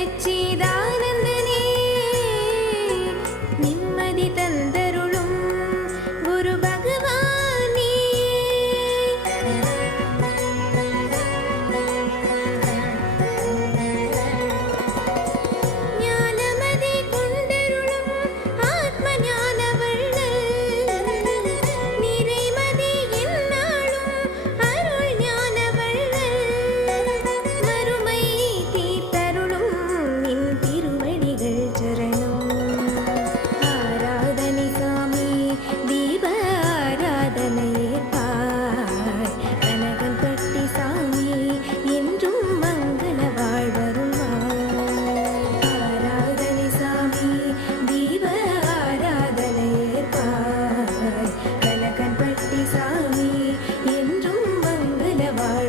सच्चिदा never